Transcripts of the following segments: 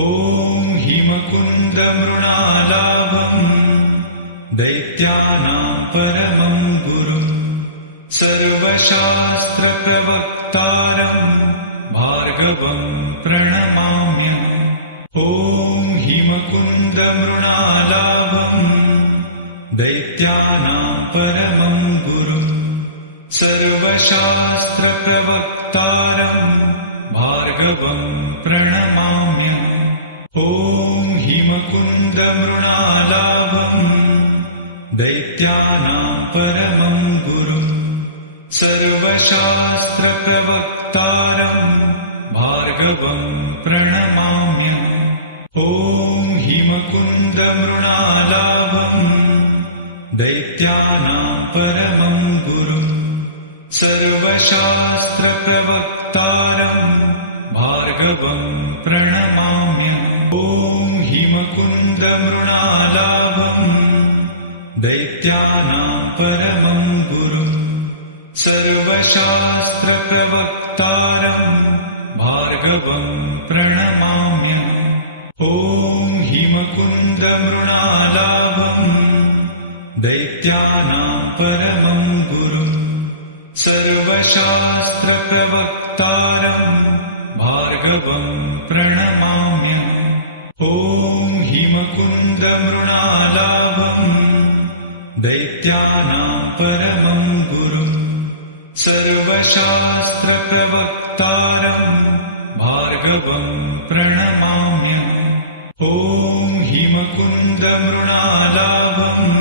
ॐ हिमकुन्दमृणालाभम् दैत्यानां परमं गुरुं सर्वशास्त्रप्रवक्तारं भार्गवं प्रणमाम्यहम्। ॐ हिमकुन्दमृणालाभम् दैत्यानां परमं गुरुं सर्वशास्त्रप्रवक्तारं भार्गवं प्रणमाम्यहम्। ॐ हिमकुन्दमृणालाभम् दैत्यानां परमं गुरुं सर्वशास्त्रप्रवक्तारं भार्गवं प्रणमाम्यहम्। ॐ हिमकुन्दमृणालाभम् दैत्यानां परमं गुरुं सर्वशास्त्रप्रवक्तारं भार्गवं प्रणमाम्यहम्। ॐ हिमकुन्दमृणालाभम् दैत्यानां परमं गुरुं सर्वशास्त्रप्रवक्तारं भार्गवं प्रणमाम्यहम्। ॐ हिमकुन्दमृणालाभम् दैत्यानां परमं गुरुं सर्वशास्त्रप्रवक्तारं भार्गवं प्रणमाम्यहम्। ॐ हिमकुन्दमृणालाभम् दैत्यानां परमं गुरुं सर्वशास्त्रप्रवक्तारं भार्गवं प्रणमाम्यहम्। ॐ हिमकुन्दमृणालाभम्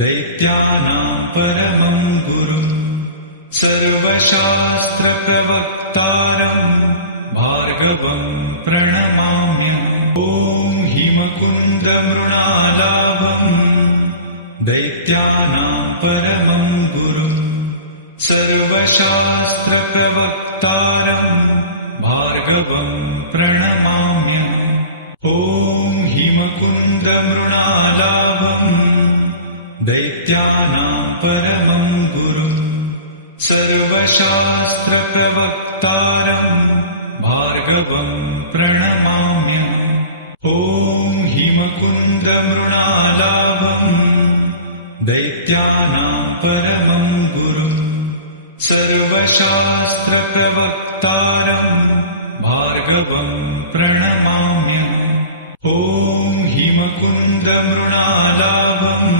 दैत्यानां परमं गुरुं सर्वशास्त्रप्रवक्तारं भार्गवं प्रणमाम्यहम्। ॐ हिमकुन्दमृणालाभम् दैत्यानां परमं गुरुं सर्वशास्त्रप्रवक्तारं भार्गवं प्रणमाम्यहम्। ॐ हिमकुन्दमृणालाभम् दैत्यानां परमं गुरुं सर्वशास्त्रप्रवक्तारं भार्गवं प्रणमाम्यहम्। ॐ हिमकुन्दमृणालाभम् दैत्यानां परमं गुरुं सर्वशास्त्रप्रवक्तारं भार्गवं प्रणमाम्यहम्। ॐ हिमकुन्दमृणालाभम्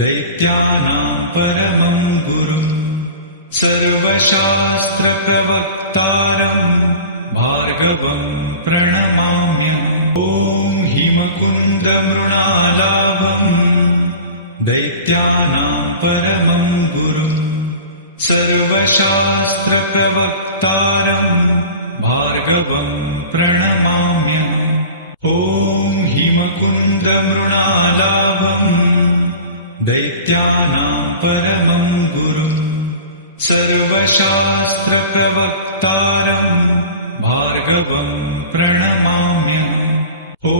दैत्यानां परमं गुरुं सर्वशास्त्रप्रवक्तारं भार्गवं प्रणमाम्यहम्। ॐ हिमकुन्दमृणालाभम् दैत्यानां परमं गुरुं सर्वशास्त्रप्रवक्तारं भार्गवं प्रणमाम्यहम्। ॐ हिमकुन्दमृणालाभम् दैत्यानां परमं गुरुं सर्वशास्त्रप्रवक्तारं भार्गवं प्रणमाम्यहम्। ॐ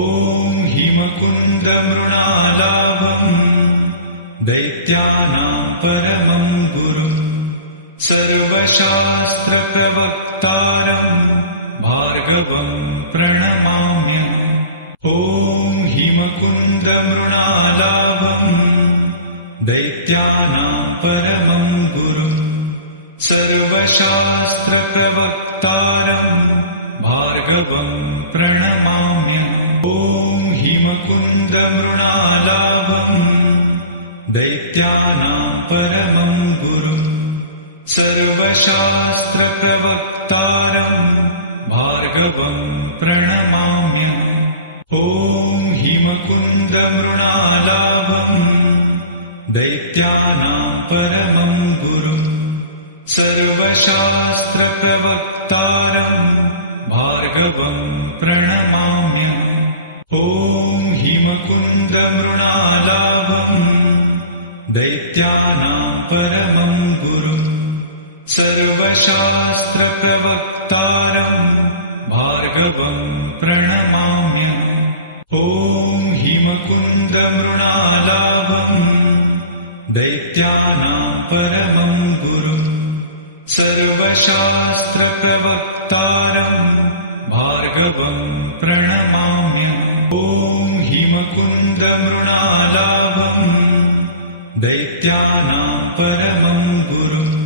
हिमकुन्दमृणालाभम् दैत्यानां परमं गुरुं सर्वशास्त्रप्रवक्तारं भार्गवं प्रणमाम्यहम्। ॐ हिमकुन्दमृणालाभम् दैत्यानां परमं गुरुं सर्वशास्त्रप्रवक्तारं भार्गवं प्रणमाम्यहम्। ॐ हिमकुन्दमृणालाभम् दैत्यानां परमं गुरुं सर्वशास्त्रप्रवक्तारं भार्गवं प्रणमाम्यहम्। ॐ हिमकुन्दमृणालाभम् दैत्यानां परमं गुरुं सर्वशास्त्रप्रवक्तारं भार्गवं प्रणमाम्यहम्। ॐ हिमकुन्दमृणालाभम् दैत्यानां परमं गुरुं सर्वशास्त्रप्रवक्तारं भार्गवं प्रणमाम्यहम्। ॐ हिमकुन्दमृणालाभम् दैत्यानां परमं गुरुं सर्वशास्त्रप्रवक्तारं भार्गवं भार्गवम् प्रणमाम्यहम्। ॐ हिमकुन्दमृणालाभम् दैत्यानां परमं गुरुम्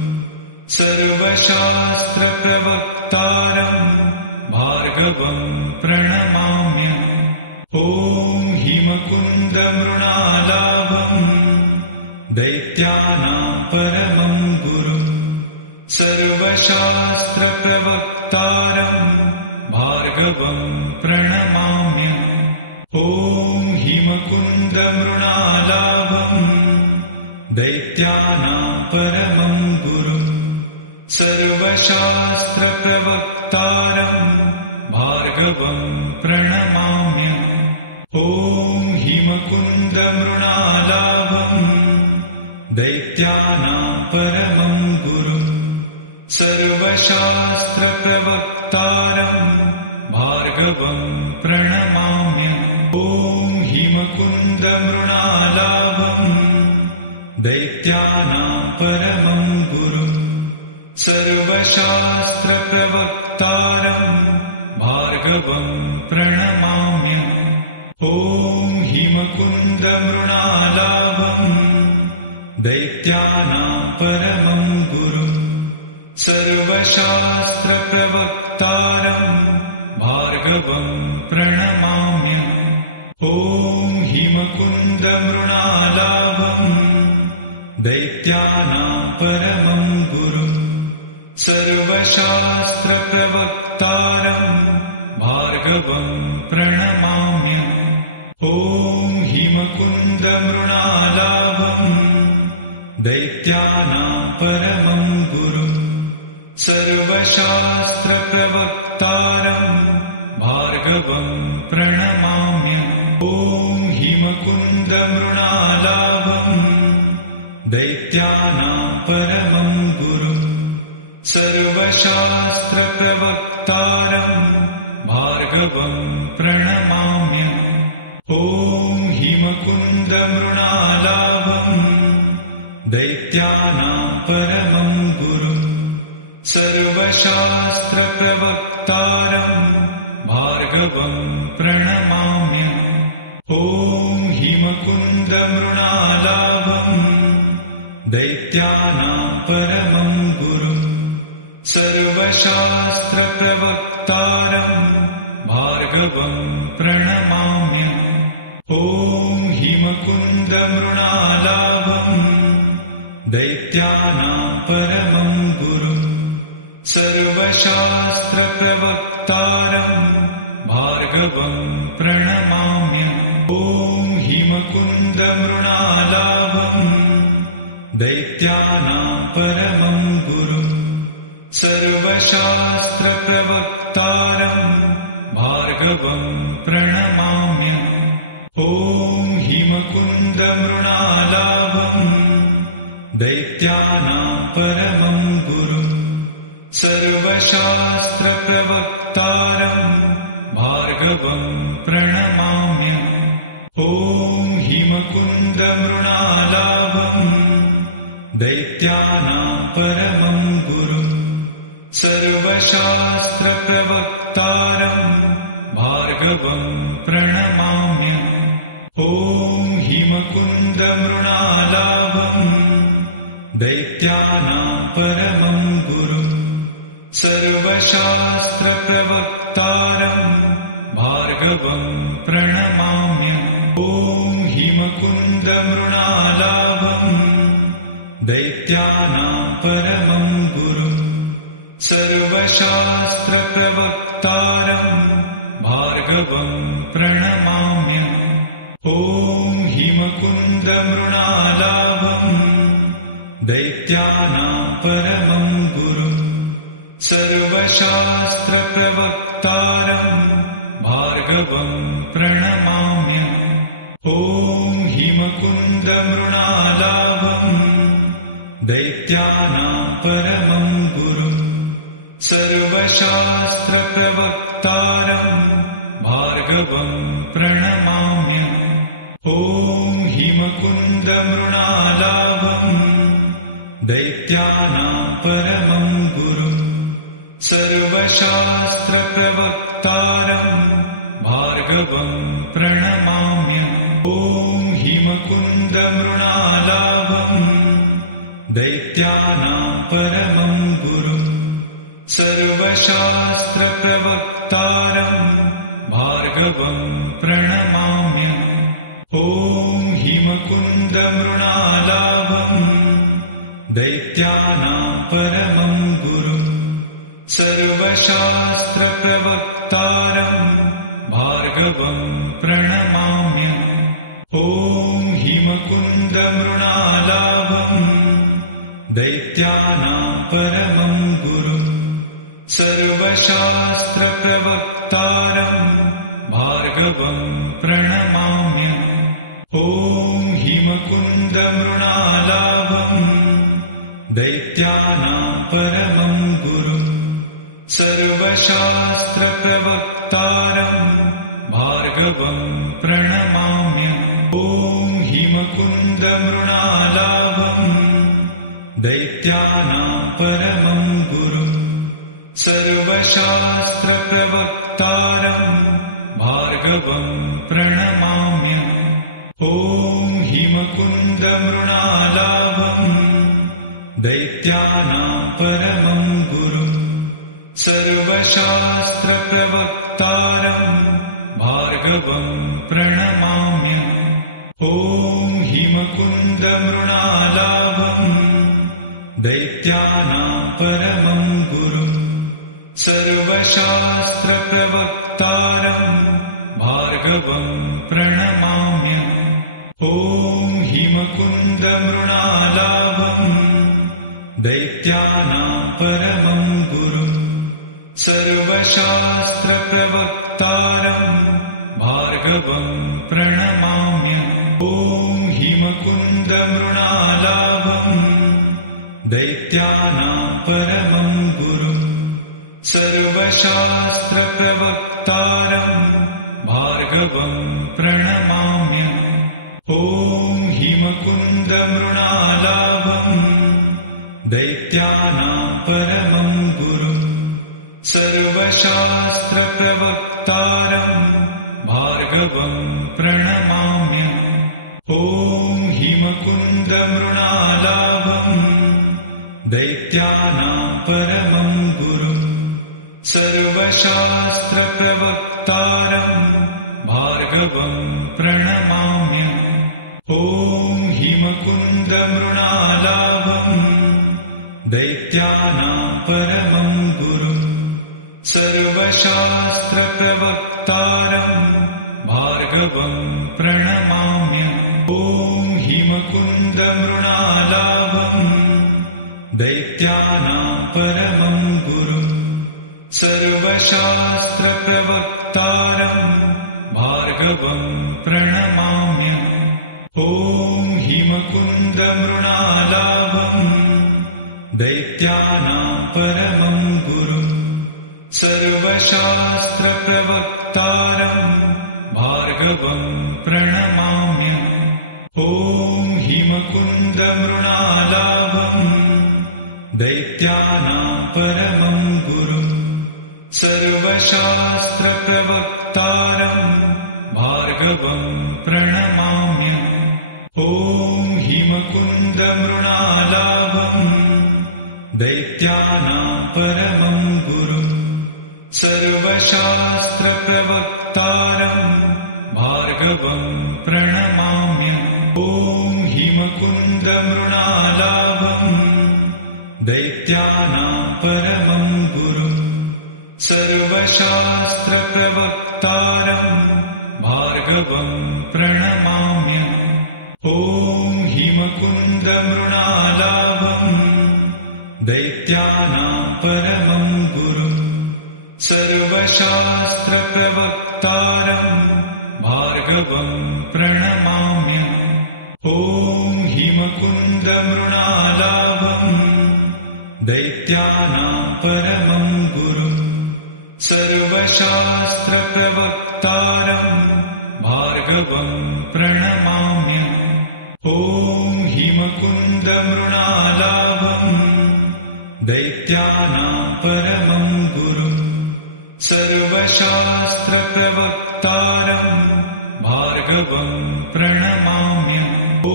सर्वशास्त्रप्रवक्तारम् भार्गवम् प्रणमाम्यहम्। ॐ हिमकुन्दमृणालाभम् दैत्यानां परमं गुरुम् सर्वशास्त्रप्रवक्तारम् भार्गवम् प्रणमाम्यहम्। ॐ हिमकुन्दमृणालाभम् दैत्यानां परमं गुरुम् सर्वशास्त्रप्रवक्तारम् भार्गवम् प्रणमाम्यहम्। ॐ हिमकुन्दमृणालाभम् दैत्यानां परमं गुरुम् सर्वशास्त्रप्रवक्तारम् भार्गवम् प्रणमाम्यहम्। ॐ हिमकुन्दमृणालाभम् दैत्यानां परमं गुरुम् सर्वशास्त्रप्रवक्तारम् भार्गवम् प्रणमाम्यहम्। ॐ हिमकुन्दमृणालाभम् दैत्यानां परमं गुरुम् सर्वशास्त्रप्रवक्तारम् भार्गवम् प्रणमाम्यहम्। ॐ हिमकुन्दमृणालाभम् दैत्यानां परमं गुरुम् सर्वशास्त्रप्रवक्तारम् भार्गवम् प्रणमाम्यहम्। ॐ हिमकुन्दमृणालाभम् दैत्यानां परमं गुरुम् सर्वशास्त्रप्रवक्तारम् भार्गवम् प्रणमाम्यहम्। ॐ हिमकुन्दमृणालाभम् दैत्यानां परमं गुरुम् सर्वशास्त्रप्रवक्तारम् भार्गवम् प्रणमाम्यहम्। ॐ हिमकुन्दमृणालाभम् दैत्यानां परमं गुरुम् सर्वशास्त्रप्रवक्तारम् भार्गवम् प्रणमाम्यहम्। ॐ हिमकुन्दमृणालाभम् दैत्यानां परमं गुरुम् सर्वशास्त्रप्रवक्तारम् भार्गवम् प्रणमाम्यहम्। ॐ हिमकुन्दमृणालाभम् दैत्यानां परमं गुरुम् सर्वशास्त्रप्रवक्तारम् भार्गवम् प्रणमाम्यहम्। ॐ हिमकुन्दमृणालाभम् दैत्यानां परमं गुरुम् सर्वशास्त्रप्रवक्तारम् भार्गवम् प्रणमाम्यहम्। ॐ हिमकुन्दमृणालाभम् दैत्यानां परमं गुरुम् सर्वशास्त्रप्रवक्तारम् भार्गवम् प्रणमाम्यहम्। ॐ हिमकुन्दमृणालाभम् दैत्यानां परमं गुरुम् सर्वशास्त्रप्रवक्तारम् भार्गवम् प्रणमाम्यहम्। ॐ हिमकुन्दमृणालाभम् दैत्यानां परमं गुरुम् सर्वशास्त्रप्रवक्तारम् भार्गवम् प्रणमाम्यहम्। ॐ हिमकुन्दमृणालाभम् दैत्यानां परमं गुरुम् सर्वशास्त्रप्रवक्तारम् भार्गवम् प्रणमाम्यहम्। ॐ हिमकुन्दमृणालाभम् दैत्यानां परमं गुरुम् सर्वशास्त्रप्रवक्तारम् भार्गवम् प्रणमाम्यहम्। ॐ हिमकुन्दमृणालाभम् दैत्यानां परमं गुरुम् सर्वशास्त्रप्रवक्तारम् भार्गवम् प्रणमाम्यहम्। ॐ हिमकुन्दमृणालाभम् दैत्यानां परमं गुरुम् सर्वशास्त्रप्रवक्तारम् भार्गवम् प्रणमाम्यहम्। ॐ हिमकुन्दमृणालाभम् दैत्यानां परमं गुरुम् सर्वशास्त्रप्रवक्तारम् भार्गवम् प्रणमाम्यहम्। ॐ हिमकुन्दमृणालाभम् दैत्यानां परमं गुरुम् सर्वशास्त्रप्रवक्तारम् भार्गवम् प्रणमाम्यहम्। ॐ हिमकुन्दमृणालाभम् दैत्यानां परमं गुरुम् सर्वशास्त्रप्रवक्तारम् भार्गवम् प्रणमाम्यहम्। ॐ हिमकुन्दमृणालाभम् दैत्यानां परमं गुरुम् सर्वशास्त्रप्रवक्तारम् भार्गवम् प्रणमाम्यहम्। ॐ हिमकुन्दमृणालाभम् दैत्यानां परमं गुरुम् सर्वशास्त्रप्रवक्तारम् भार्गवम् प्रणमाम्यहम्। ॐ हिमकुन्दमृणालाभम् दैत्यानां परमं गुरुम् सर्वशास्त्रप्रवक्तारम् भार्गवम् प्रणमाम्यहम्। ॐ हिमकुन्दमृणालाभम् दैत्यानां परमं गुरुम् सर्वशास्त्रप्रवक्तारम् भार्गवम् प्रणमाम्यहम्। ॐ हिमकुन्दमृणालाभम् दैत्यानां परमं गुरुम् सर्वशास्त्रप्रवक्तारम् भार्गवम् प्रणमाम्यहम्। ॐ हिमकुन्दमृणालाभम् दैत्यानां परमं गुरुम् सर्वशास्त्रप्रवक्तारम् भार्गवम् प्रणमाम्यहम्। ॐ हिमकुन्दमृणालाभम् दैत्यानां परमं गुरुम् सर्वशास्त्रप्रवक्तारम् भार्गवम् प्रणमाम्यहम्। ॐ हिमकुन्दमृणालाभम् दैत्यानां परमं गुरुम् सर्वशास्त्रप्रवक्तारम् भार्गवम् प्रणमाम्यहम्। ॐ हिमकुन्दमृणालाभम् दैत्यानां परमं गुरुम् सर्वशास्त्रप्रवक्तारम् भार्गवम् प्रणमाम्यहम्। ॐ हिमकुन्दमृणालाभम् दैत्यानां परमं गुरुम् सर्वशास्त्रप्रवक्तारम् भार्गवम् प्रणमाम्यहम्। ॐ हिमकुन्दमृणालाभम् दैत्यानां परमं गुरुम् सर्वशास्त्रप्रवक्तारम् भार्गवम् प्रणमाम्यहम्। ॐ हिमकुन्दमृणालाभम् दैत्यानां परमं गुरुम् सर्वशास्त्रप्रवक्तारम् भार्गवम् प्रणमाम्यहम्। ॐ हिमकुन्दमृणालाभम् दैत्यानां परमं गुरुम् सर्वशास्त्रप्रवक्तारम् भार्गवम् प्रणमाम्यहम्। ॐ हिमकुन्दमृणालाभम् दैत्यानां परमं गुरुम् सर्वशास्त्रप्रवक्तारम् भार्गवम् प्रणमाम्यहम्। ॐ हिमकुन्दमृणालाभम् दैत्यानां परमं गुरुम् सर्वशास्त्रप्रवक्तारम् भार्गवम् प्रणमाम्यहम्। ॐ हिमकुन्दमृणालाभम् दैत्यानां परमं गुरुम् सर्वशास्त्रप्रवक्तारम् भार्गवम् प्रणमाम्यहम्। ॐ हिमकुन्दमृणालाभम् दैत्यानां परमं गुरुम् सर्वशास्त्रप्रवक्तारं भार्गवं प्रणमाम्यहम्। ॐ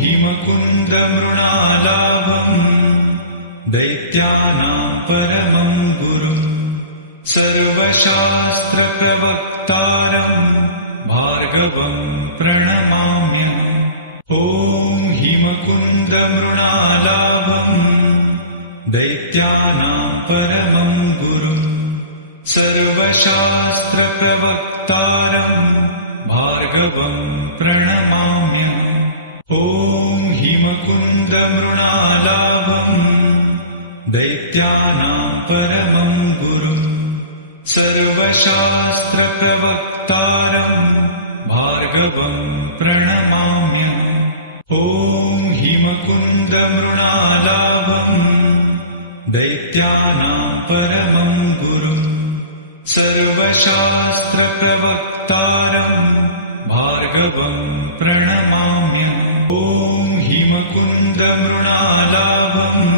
हिमकुन्दमृणालाभम् दैत्यानां परमं गुरुम् सर्वशास्त्रप्रवक्तारं भार्गवं प्रणमाम्यहम्। ॐ हिमकुन्दमृणालाभम् दैत्यानां परमं गुरुम् सर्वशास्त्रप्रवक्तारं भार्गवं प्रणमाम्यहम्। ॐ हिमकुन्दमृणालाभम् दैत्यानां परमं गुरुम् सर्वशास्त्रप्रवक्तारं भार्गवं प्रणमाम्यहम्। ॐ हिमकुन्दमृणालाभम् दैत्यानां परमं गुरुम् सर्वशास्त्रप्रवक्तारं भार्गवं प्रणमाम्यहम्। ॐ हिमकुन्दमृणालाभम्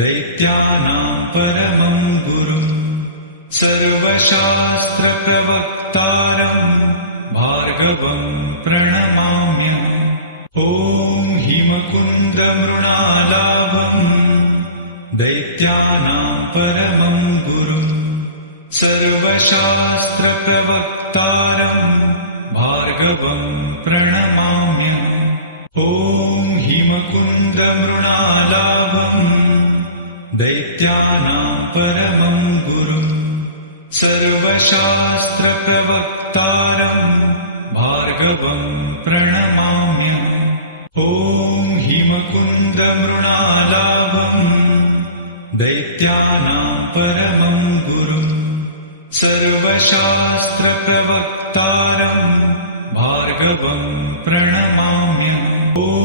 दैत्यानां परमं गुरुम् सर्वशास्त्रप्रवक्तारं भार्गवं प्रणमाम्यहम्। ॐ हिमकुन्दमृणालाभम् दैत्यानां परमं गुरुम् सर्वशास्त्रप्रवक्तारं भार्गवं प्रणमाम्यहम्। ॐ हिमकुन्दमृणालाभम् दैत्यानां परमं गुरुम् सर्वशास्त्रप्रवक्तारं भार्गवं प्रणमाम्यहम्। ॐ हिमकुन्दमृणालाभम् दैत्यानां परमं गुरुम् सर्वशास्त्रप्रवक्तारं भार्गवं प्रणमाम्यहम्। ॐ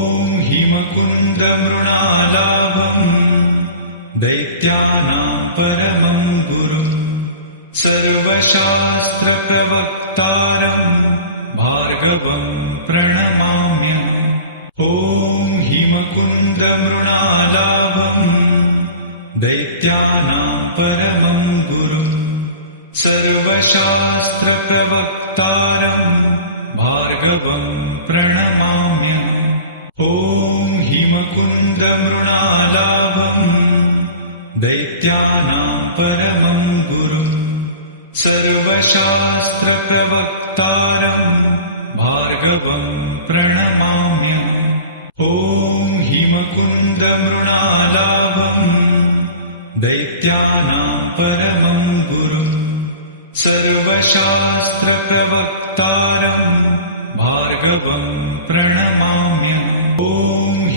हिमकुन्दमृणालाभम् दैत्यानां परमं गुरुम् सर्वशास्त्रप्रवक्तारं भार्गवं प्रणमाम्यहम्। ॐ हिमकुन्दमृणालाभम् दैत्यानां परमं गुरुम् सर्वशास्त्रप्रवक्तारं भार्गवं प्रणमाम्यहम्। ॐ हिमकुन्दमृणालाभम् दैत्यानां परमं गुरुम् सर्वशास्त्रप्रवक्तारं भार्गवं प्रणमाम्यहम्। ॐ हिमकुन्दमृणालाभम् दैत्यानां परमं गुरुम् सर्वशास्त्रप्रवक्तारं भार्गवं प्रणमाम्यहम्। ॐ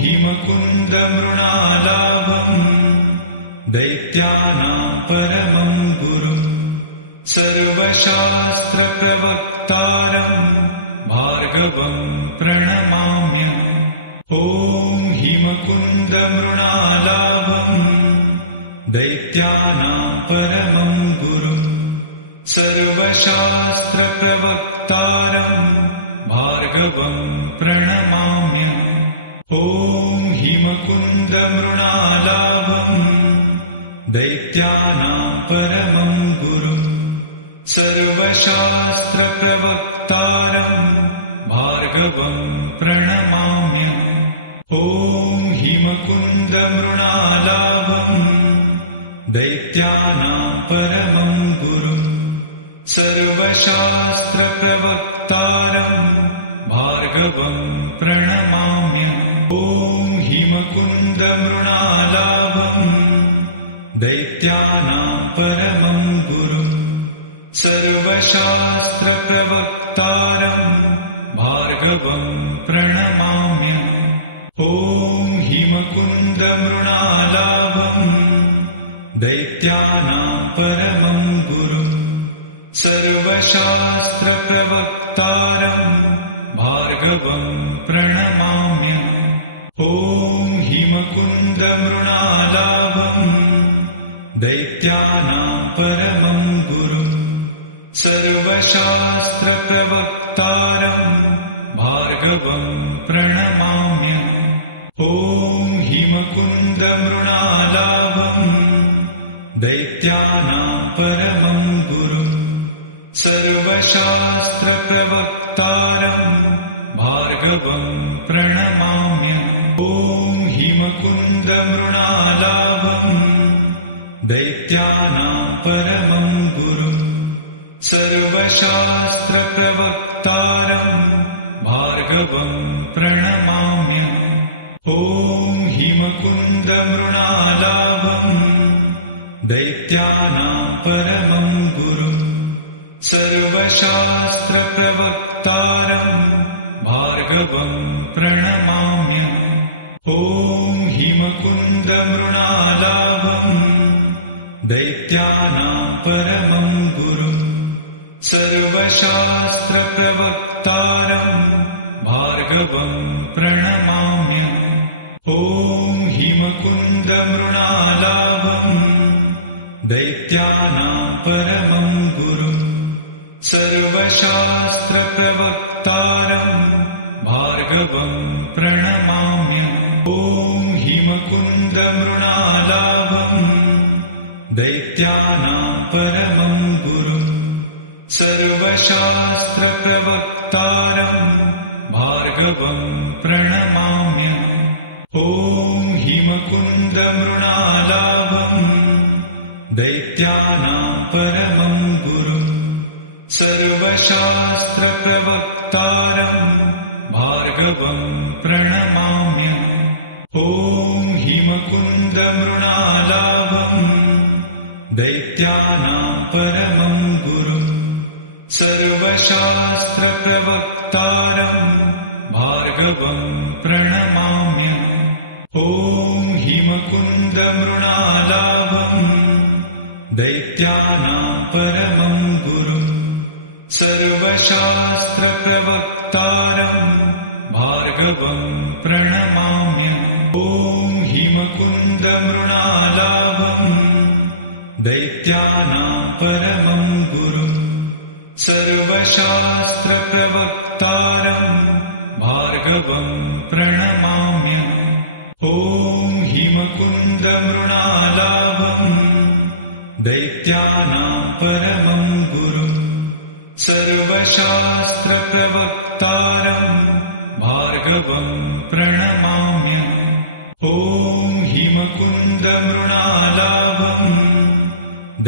हिमकुन्दमृणालाभम् दैत्यानां परमं गुरुम् सर्वशास्त्रप्रवक्तारं भार्गवं प्रणमाम्यहम्। ॐ हिमकुन्दमृणालाभम् दैत्यानां परमं गुरुम् सर्वशास्त्रप्रवक्तारं भार्गवं प्रणमाम्यहम्। ॐ हिमकुन्दमृणालाभम् दैत्यानां परमं गुरुम् सर्वशास्त्रप्रवक्तारं भार्गवं प्रणमाम्यहम्। ॐ हिमकुन्दमृणालाभम् दैत्यानां परमं गुरुम् सर्वशास्त्रप्रवक्तारं भार्गवं प्रणमाम्यहम्। ॐ हिमकुन्दमृणालाभम् दैत्यानां परमं गुरुम् सर्वशास्त्रप्रवक्तारं भार्गवं प्रणमाम्यहम्। ॐ हिमकुन्दमृणालाभम् दैत्यानां परमं गुरुम् सर्वशास्त्रप्रवक्तारं भार्गवं प्रणमाम्यहम्। ॐ हिमकुन्दमृणालाभम् दैत्यानां परमं गुरुम् सर्वशास्त्रप्रवक्तारं भार्गवं प्रणमाम्यहम्। ॐ हिमकुन्दमृणालाभम् दैत्यानां परमं गुरुं सर्वशास्त्रप्रवक्तारं भार्गवं प्रणमाम्यहम्। ॐ हिमकुन्दमृणालाभम् दैत्यानां परमं गुरुं सर्वशास्त्रप्रवक्तारं भार्गवं प्रणमाम्यहम्। ॐ हिमकुन्दमृणालाभम् दैत्यानां परमं गुरुं सर्वशास्त्रप्रवक्तारं भार्गवं प्रणमाम्यहम्। ॐ हिमकुन्दमृणालाभम् दैत्यानां परमं गुरुं सर्वशास्त्रप्रवक्तारं भार्गवं प्रणमाम्यहम्। ॐ हिमकुन्दमृणालाभम् दैत्यानां परमं गुरुं सर्वशास्त्रप्रवक्तारं भार्गवं प्रणमाम्यहम्। ॐ हिमकुन्दमृणालाभम् दैत्यानां परमं गुरुं सर्वशास्त्रप्रवक्तारं भार्गवं प्रणमाम्यहम्। ॐ हिमकुन्दमृणालाभम् दैत्यानां परमं गुरुं सर्वशास्त्रप्रवक्तारं भार्गवं प्रणमाम्यहम्। ॐ हिमकुन्दमृणालाभम् दैत्यानां परमं गुरुं सर्वशास्त्रप्रवक्तारं भार्गवं प्रणमाम्यहम्। ॐ हिमकुन्दमृणालाभम् दैत्यानां परमं गुरुं सर्वशास्त्रप्रवक्तारं भार्गवं प्रणमाम्यहम्। ॐ हिमकुन्दमृणालाभम् दैत्यानां परमं गुरुं सर्वशास्त्रप्रवक्तारं भार्गवं प्रणमाम्यहम्। ॐ हिमकुन्दमृणालाभम् दैत्यानां परमं गुरुं सर्वशास्त्रप्रवक्तारं भार्गवं प्रणमाम्यहम्। ॐ हिमकुन्दमृणालाभम्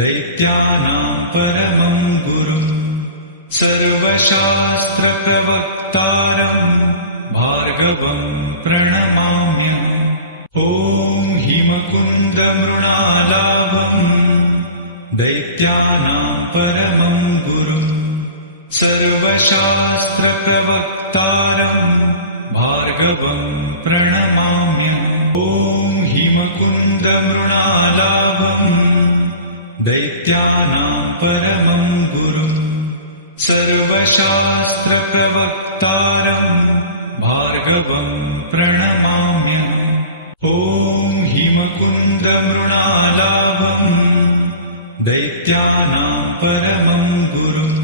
दैत्यानां परमं गुरुं सर्वशास्त्रप्रवक्तारं भार्गवं प्रणमाम्यहम्। ॐ हिमकुन्दमृणालाभम् दैत्यानां परमं गुरुं सर्वशास्त्रप्रवक्तारं भार्गवं प्रणमाम्यहम्। ॐ हिमकुन्दमृणालाभम् दैत्यानां परमं गुरुं सर्वशास्त्रप्रवक्तारं भार्गवं प्रणमाम्यहम्। ॐ हिमकुन्दमृणालाभम् दैत्यानां परमं गुरुं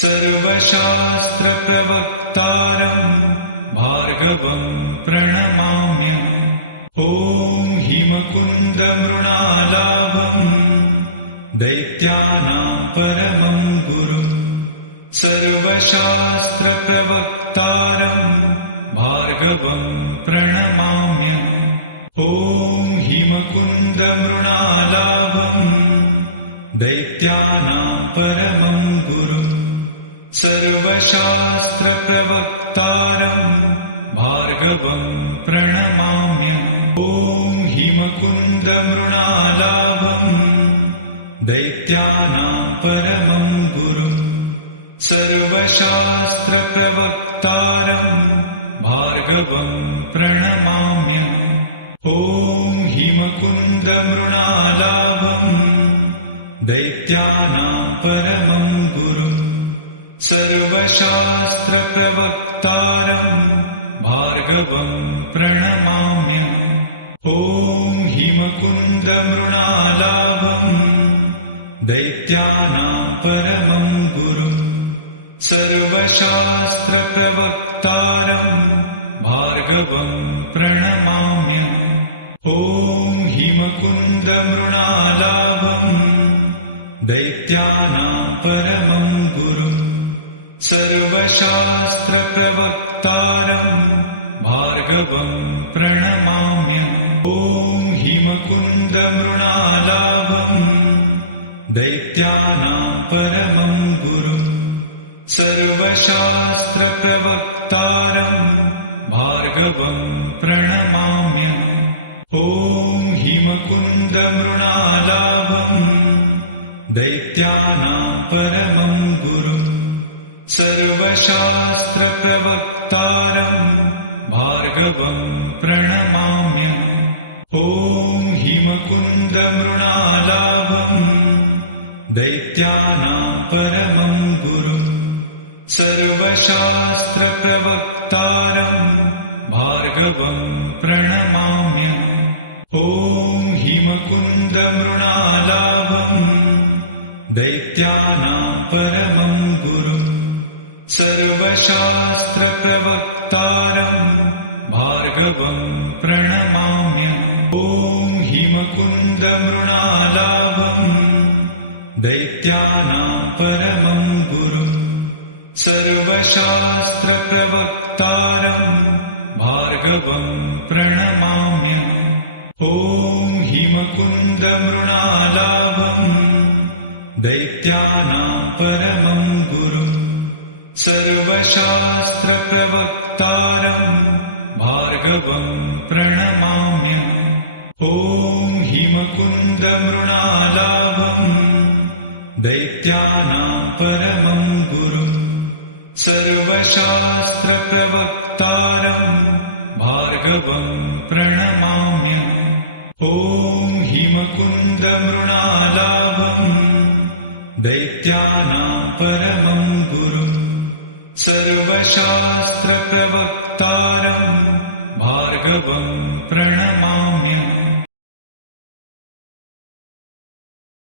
सर्वशास्त्रप्रवक्तारं भार्गवं प्रणमाम्यहम्। ॐ हिमकुन्दमृणालाभम् दैत्यानां परमं गुरुं सर्वशास्त्रप्रवक्तारं भार्गवं प्रणमाम्यहम्। ॐ हिमकुन्दमृणालाभम् दैत्यानां परमं गुरुं सर्वशास्त्रप्रवक्तारं भार्गवं प्रणमाम्यहम्। ॐ हिमकुन्दमृणालाभम् दैत्यानां परमं गुरुं सर्वशास्त्रप्रवक्तारं भार्गवं प्रणमाम्यहम्। ॐ हिमकुन्दमृणालाभम् दैत्यानां परमं गुरुं सर्वशास्त्रप्रवक्तारं भार्गवं प्रणमाम्यहम्। ॐ हिमकुन्दमृणालाभम् दैत्यानां परमं गुरुं सर्वशास्त्रप्रवक्तारं भार्गवं प्रणमाम्यहम्। ॐ ॐ हिमकुन्दमृणालाभम् दैत्यानां परमं गुरुम् सर्वशास्त्रप्रवक्तारम् भार्गवं प्रणमाम्यहम् ॐ हिमकुन्दमृणालाभम् दैत्यानां परमं गुरुम् सर्वशास्त्रप्रवक्तारम् भार्गवं प्रणमाम्यहम् ॐ हिमकुन्दमृणालाभम् दैत्यानां परमं गुरुम् सर्वशास्त्रप्रवक्तारम् भार्गवं प्रणमाम्यहम् ॐ हिमकुन्दमृणालाभम् दैत्यानां परमं गुरुम् सर्वशास्त्रप्रवक्तारम् भार्गवं प्रणमाम्यहम् ॐ हिमकुन्दमृणालाभम् दैत्यानां परमं गुरुम् सर्वशास्त्रप्रवक्तारम् भार्गवं प्रणमाम्यहम् ॐ हिमकुन्दमृणालाभम् दैत्यानां परमं गुरुम् सर्वशास्त्रप्रवक्तारम् भार्गवं प्रणमाम्यहम् ॐ हिमकुन्दमृणालाभम् दैत्यानां परमं गुरुम् सर्वशास्त्रप्रवक्तारम् भार्गवं प्रणमाम्यहम् ॐ हिमकुन्दमृणालाभम् दैत्यानां परमं गुरुम् सर्वशास्त्रप्रवक्तारम् भार्गवं प्रणमाम्यहम् ॐ हिमकुन्दमृणालाभम् दैत्यानां परमं गुरुम् सर्वशास्त्रप्रवक्तारम् भार्गवं प्रणमाम्यहम्